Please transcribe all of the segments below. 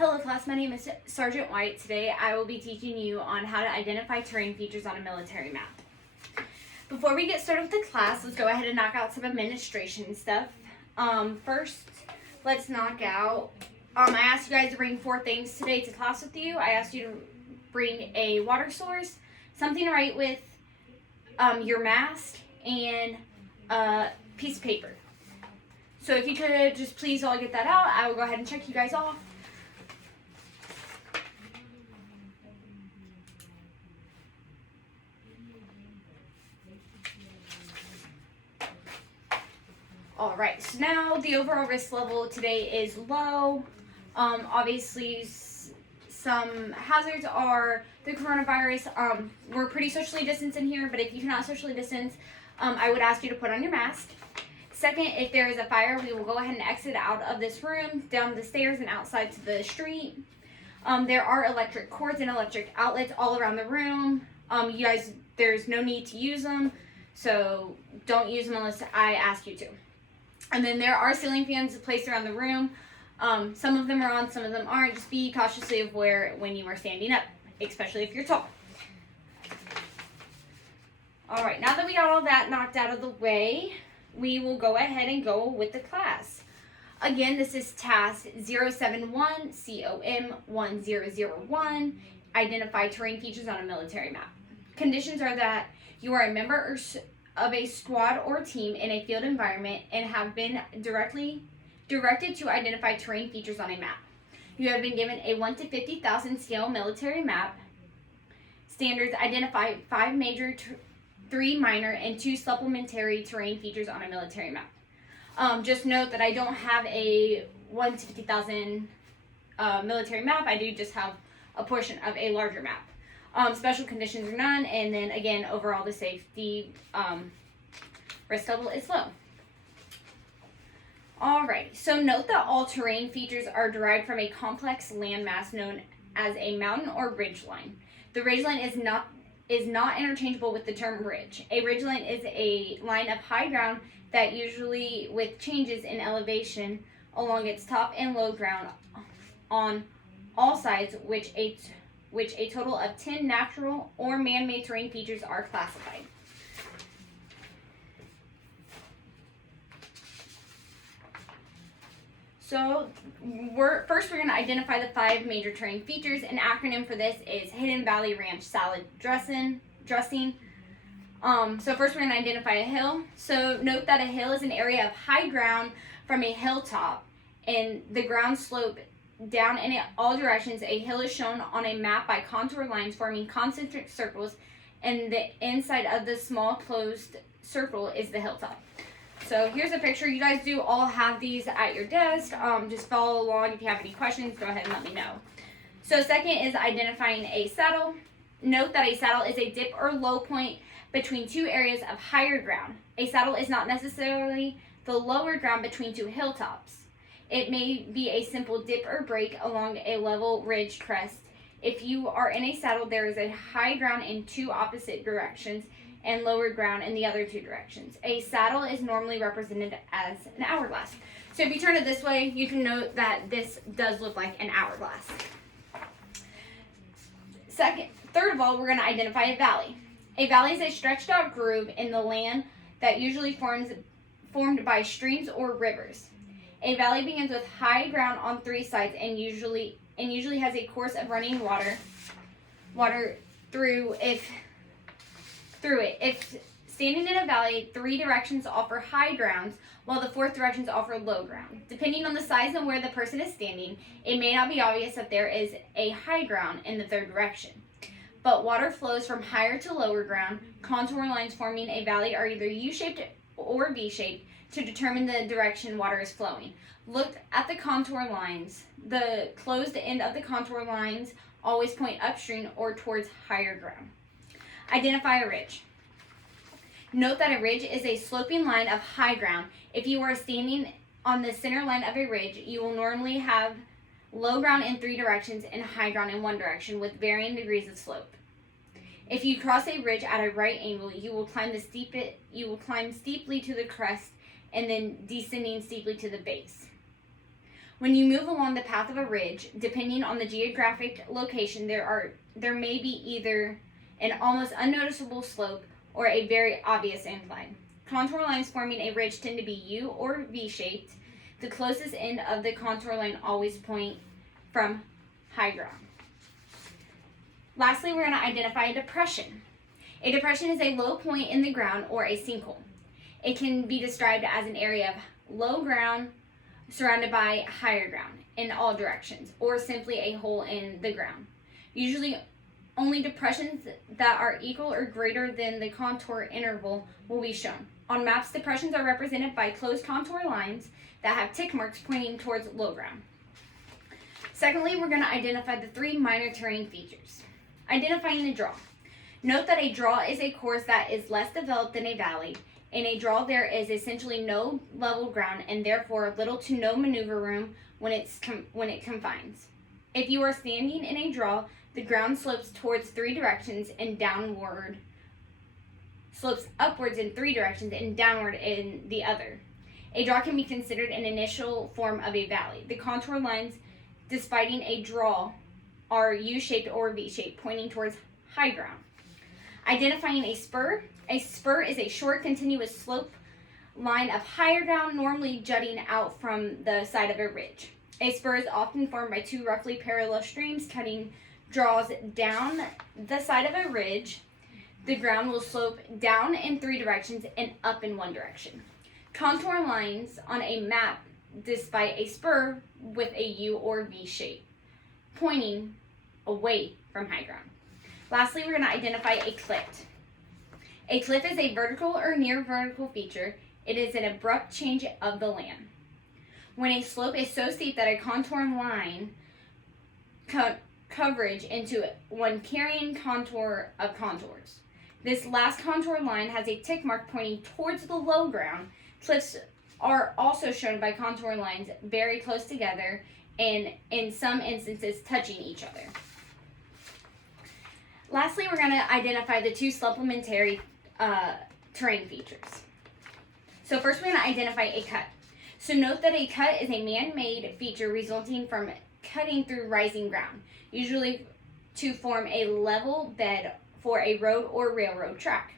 Hello class, my name is Sergeant White. Today I will be teaching you on how to identify terrain features on a military map. Before we get started with the class, let's go ahead and knock out some administration stuff. First, let's knock out, I asked you guys to bring 4 things today to class with you. I asked you to bring a water source, something to write with, your mask, and a piece of paper. So if you could just please all get that out, I will go ahead and check you guys off. Alright, so now the overall risk level today is low. Obviously, some hazards are the coronavirus. We're pretty socially distanced in here, but if you cannot socially distance, I would ask you to put on your mask. Second, if there is a fire, we will go ahead and exit out of this room, down the stairs, and outside to the street. There are electric cords and electric outlets all around the room. You guys, there's no need to use them, so don't use them unless I ask you to. And then there are ceiling fans placed around the room. Some of them are on, some of them aren't. Just be cautiously aware when you are standing up, especially if you're tall. Alright, now that we got all that knocked out of the way, we will go ahead and go with the class. Again, this is task 071 COM 1001, identify terrain features on a military map. Conditions are that you are a member of a squad or team in a field environment and have been directed to identify terrain features on a map. You have been given a 1 to 50,000 scale military map. Standards identify 5 major, 3 minor, and 2 supplementary terrain features on a military map. Just note that I don't have a 1 to 50,000 military map. I do just have a portion of a larger map. Special conditions are none, and then again, overall the safety risk level is low. Alright, so note that all terrain features are derived from a complex landmass known as a mountain or ridge line. The ridge line is not interchangeable with the term ridge. A ridge line is a line of high ground that usually with changes in elevation along its top and low ground on all sides, which a total of 10 natural or man-made terrain features are classified. So first we're going to identify the 5 major terrain features. An acronym for this is Hidden Valley Ranch Salad Dressing. So first we're going to identify a hill. So note that a hill is an area of high ground from a hilltop, and the ground slope down in all directions. A hill is shown on a map by contour lines forming concentric circles, and the inside of the small closed circle is the hilltop. So here's a picture. You guys do all have these at your desk. Just follow along. If you have any questions, go ahead and let me know. So second is identifying a saddle. Note that a saddle is a dip or low point between 2 areas of higher ground. A saddle is not necessarily the lower ground between 2 hilltops. It may be a simple dip or break along a level ridge crest. If you are in a saddle, there is a high ground in 2 opposite directions and lower ground in the other 2 directions. A saddle is normally represented as an hourglass. So if you turn it this way, you can note that this does look like an hourglass. Third of all, we're going to identify a valley. A valley is a stretched out groove in the land that usually formed by streams or rivers. A valley begins with high ground on 3 sides and usually has a course of running water through it. If standing in a valley, 3 directions offer high grounds, while the 4th directions offer low ground. Depending on the size and where the person is standing, it may not be obvious that there is a high ground in the 3rd direction. But water flows from higher to lower ground. Contour lines forming a valley are either U-shaped or V-shaped to determine the direction water is flowing. Look at the contour lines. The closed end of the contour lines always point upstream or towards higher ground. Identify a ridge. Note that a ridge is a sloping line of high ground. If you are standing on the center line of a ridge, you will normally have low ground in 3 directions and high ground in 1 direction with varying degrees of slope. If you cross a ridge at a right angle, you will climb steeply to the crest and then descending steeply to the base. When you move along the path of a ridge, depending on the geographic location, there may be either an almost unnoticeable slope or a very obvious incline. Contour lines forming a ridge tend to be U or V-shaped. The closest end of the contour line always point from high ground. Lastly, we're going to identify a depression. A depression is a low point in the ground or a sinkhole. It can be described as an area of low ground surrounded by higher ground in all directions, or simply a hole in the ground. Usually only depressions that are equal or greater than the contour interval will be shown. On maps, depressions are represented by closed contour lines that have tick marks pointing towards low ground. Secondly, we're going to identify the 3 minor terrain features. Identifying the draw. Note that a draw is a course that is less developed than a valley. In a draw, there is essentially no level ground and therefore little to no maneuver room when it confines. If you are standing in a draw, the ground slopes towards 3 directions and downward, slopes upwards in 3 directions and downward in the other. A draw can be considered an initial form of a valley. The contour lines defining a draw are U-shaped or V-shaped, pointing towards high ground. Identifying a spur. A spur is a short, continuous slope line of higher ground, normally jutting out from the side of a ridge. A spur is often formed by 2 roughly parallel streams cutting draws down the side of a ridge. The ground will slope down in 3 directions and up in 1 direction. Contour lines on a map display a spur with a U or V shape, pointing away from high ground. Lastly, we're going to identify a cliff. A cliff is a vertical or near vertical feature. It is an abrupt change of the land. When a slope is so steep that a contour line coverage into one carrying contour of contours. This last contour line has a tick mark pointing towards the low ground. Cliffs are also shown by contour lines very close together and in some instances touching each other. Lastly, we're going to identify the 2 supplementary terrain features. So first we're going to identify a cut. So note that a cut is a man-made feature resulting from cutting through rising ground, usually to form a level bed for a road or railroad track.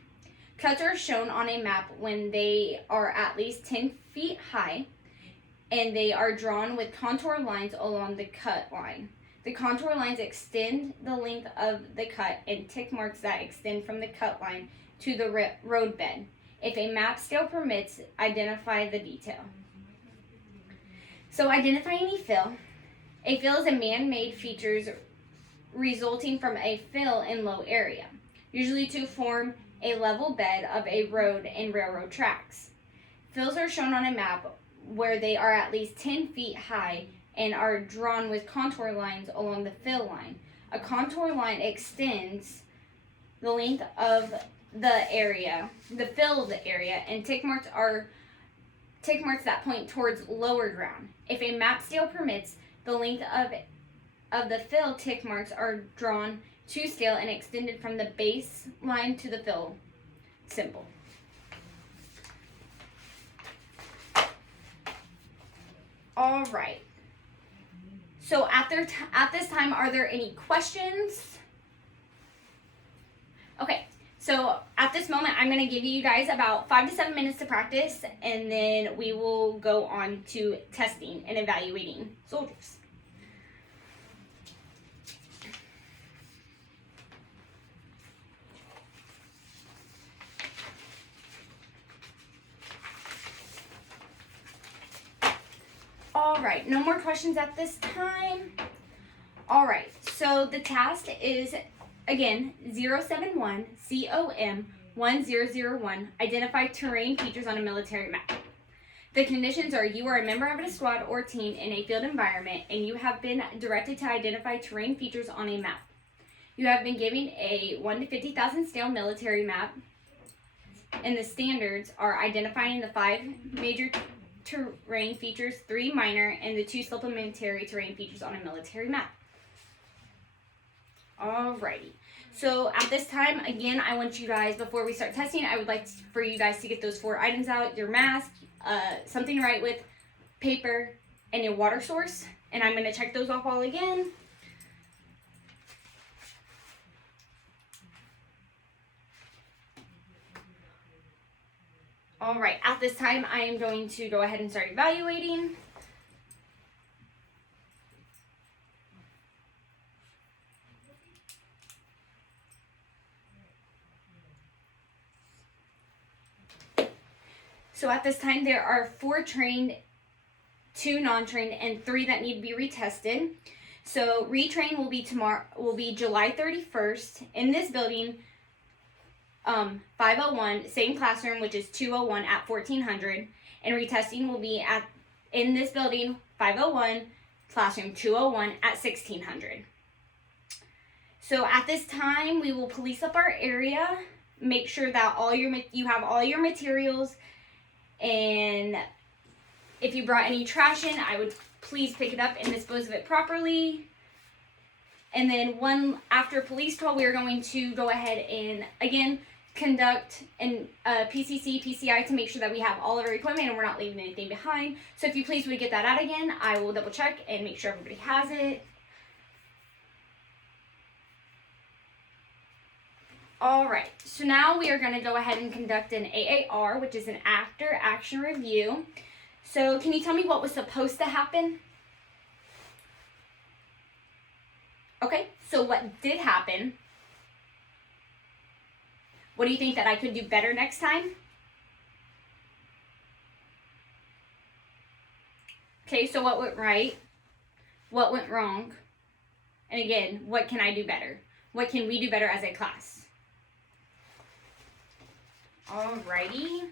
Cuts are shown on a map when they are at least 10 feet high and they are drawn with contour lines along the cut line. The contour lines extend the length of the cut and tick marks that extend from the cut line to the road bed. If a map scale permits, identify the detail. So identifying a fill. A fill is a man-made feature resulting from a fill in low area, usually to form a level bed of a road and railroad tracks. Fills are shown on a map where they are at least 10 feet high and are drawn with contour lines along the fill line. A contour line extends the length of the area, the fill of the area, and tick marks are tick marks that point towards lower ground. If a map scale permits, the length of the fill tick marks are drawn to scale and extended from the base line to the fill symbol. All right. So at this time, are there any questions? Okay, so at this moment, I'm going to give you guys about 5 to 7 minutes to practice, and then we will go on to testing and evaluating soldiers. All right, no more questions at this time. All right, so the task is, again, 071 COM 1001, identify terrain features on a military map. The conditions are you are a member of a squad or team in a field environment and you have been directed to identify terrain features on a map. You have been given a 1 to 50,000 scale military map, and the standards are identifying the 5 major terrain features, 3 minor, and the 2 supplementary terrain features on a military map. Alrighty. So at this time, again, I want you guys, before we start testing, I would like for you guys to get those 4 items out: your mask, something to write with, paper, and a water source. And I'm going to check those off all again. All right, at this time, I am going to go ahead and start evaluating. So at this time, there are 4 trained, 2 non-trained, and 3 that need to be retested. So retrain will be July 31st in this building, 501, same classroom, which is 201 at 1400, and retesting will be in this building, 501, classroom 201 at 1600. So at this time, we will police up our area, make sure that you have all your materials, and if you brought any trash in, I would please pick it up and dispose of it properly. And then after police call, we are going to go ahead and again conduct an PCC, PCI to make sure that we have all of our equipment and we're not leaving anything behind. So if you please would get that out again, I will double check and make sure everybody has it. All right, so now we are going to go ahead and conduct an AAR, which is an after action review. So can you tell me what was supposed to happen? Okay, so what did happen? What do you think that I could do better next time? Okay, so what went right? What went wrong? And again, what can I do better? What can we do better as a class? Alrighty.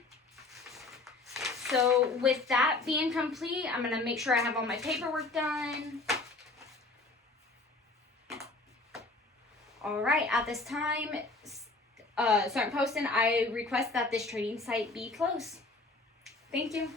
So with that being complete, I'm going to make sure I have all my paperwork done. Alright, at this time, Sergeant Poston, I request that this training site be closed. Thank you.